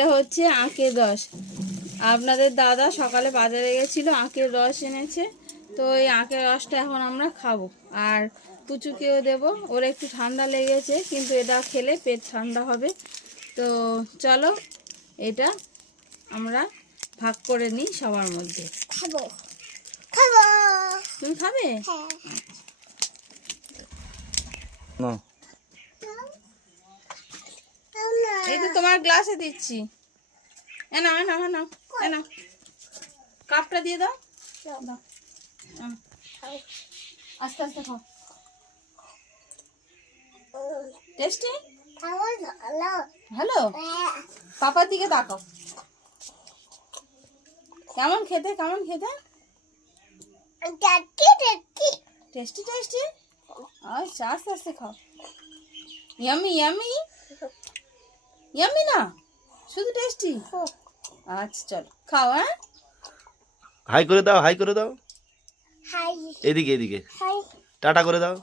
এটা হচ্ছে আখের রস। আপনাদের দাদা সকালে বাজারে গেছিল, আখের রস এনেছে। তো এই আখের রসটা এখন আমরা খাবো, আর পুচুকেও দেব। ওর একটু ঠান্ডা লেগেছে, কিন্তু এটা খেলে পেট ঠান্ডা হবে। তো চলো এটা আমরা ভাগ করে নিই সবার মধ্যে। খাবো খাবো। তুমি খাবে? না, এই তো তোমার গ্লাসে দিচ্ছি। এ নাও এ নাও এ নাও এ নাও, কাপটা দিয়ে দাও। দাও। আস্তে আস্তে খাও। টেস্টি? ভালো? পাপার দিকে তাকাও। কেমন খেতে, কেমন খেতে? Tasty tasty. আচ্ছা আস্তে আস্তে খাও। ইয়ামি ইয়ামি ইয়ামি না, শুধু টেস্টি। আচ্ছা চলো খাও। হ্যাঁ, হাই করে দাও, হাই করে দাও। হাই এদিকে এদিকে হাই টাটা করে দাও।